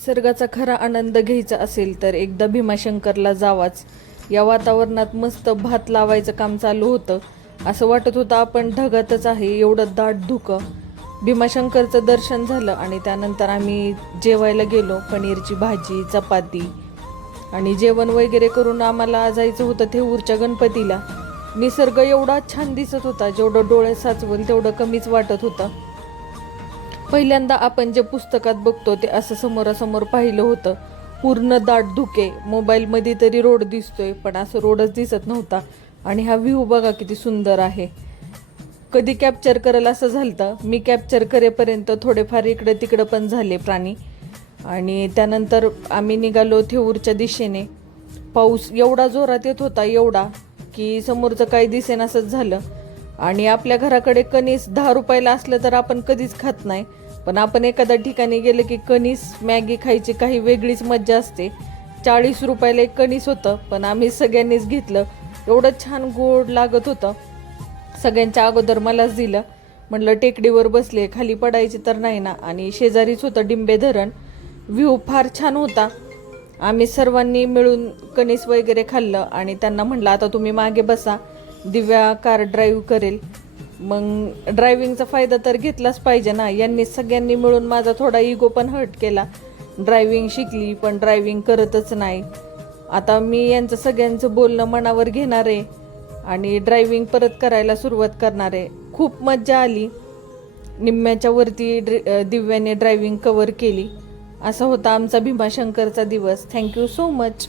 निसर्गाचा खरा आनंद घ्यायचा असेल तर एकदा भीमाशंकरला जावाच. या वातावरणात मस्त भात लावायचं काम चालू होतं. असं वाटत होतं आपण ढगातच आहे, एवढं दाट धुकं. भीमाशंकरचं दर्शन झालं आणि त्यानंतर आम्ही जेवायला गेलो. पनीरची भाजी, चपाती आणि जेवण वगैरे करून आम्हाला जायचं होतं थेऊरच्या गणपतीला. निसर्ग एवढा छान दिसत होता, जेवढं डोळे साचवल तेवढं कमीच वाटत होतं. पहिल्यांदा आपण जे पुस्तकात बघतो ते असं समोरासमोर पाहिलं होतं. पूर्ण दाट धुके. मोबाईलमध्ये तरी रोड दिसतोय, पण असं रोडच दिसत नव्हता. आणि हा व्ह्यू बघा किती सुंदर आहे. कधी कॅप्चर करेल असं झालं. मी कॅप्चर करेपर्यंत थोडेफार इकडं तिकडं पण झाले प्राणी. आणि त्यानंतर आम्ही निघालो थेऊरच्या दिशेने. पाऊस एवढा जोरात येत होता, एवढा की समोरचं काही दिसेन असंच झालं. आणि आपल्या घराकडे कणीस 10 रुपयाला असलं तर आपण कधीच खात नाही, पण आपण एखाद्या ठिकाणी गेलं की कणीस मॅगी खायची काही वेगळीच मज्जा असते. 40 रुपयाला एक कणीस होतं, पण आम्ही सगळ्यांनीच घेतलं. एवढं छान गोड लागत होतं. सगळ्यांच्या अगोदर मलाच दिलं. म्हटलं टेकडीवर बसले, खाली पडायचे तर नाही ना. आणि शेजारीच होतं डिंबे धरण. व्ह्यू फार छान होता. आम्ही सर्वांनी मिळून कणीस वगैरे खाल्लं आणि त्यांना म्हटलं आता तुम्ही मागे बसा, दिव्या कार ड्राईव्ह करेल. मग ड्रायव्हिंगचा फायदा तर घेतलाच पाहिजे ना. यांनी सगळ्यांनी मिळून माझा थोडा इगो पण हर्ट केला. ड्रायव्हिंग शिकली पण ड्रायव्हिंग करतच नाही. आता मी यांचं सगळ्यांचं बोलणं मनावर घेणार आहे आणि ड्रायव्हिंग परत करायला सुरुवात करणार आहे. खूप मज्जा आली. निम्म्याच्या वरती दिव्याने ड्रायव्हिंग कवर केली. असा होता आमचा भीमाशंकरचा दिवस. Thank you so much.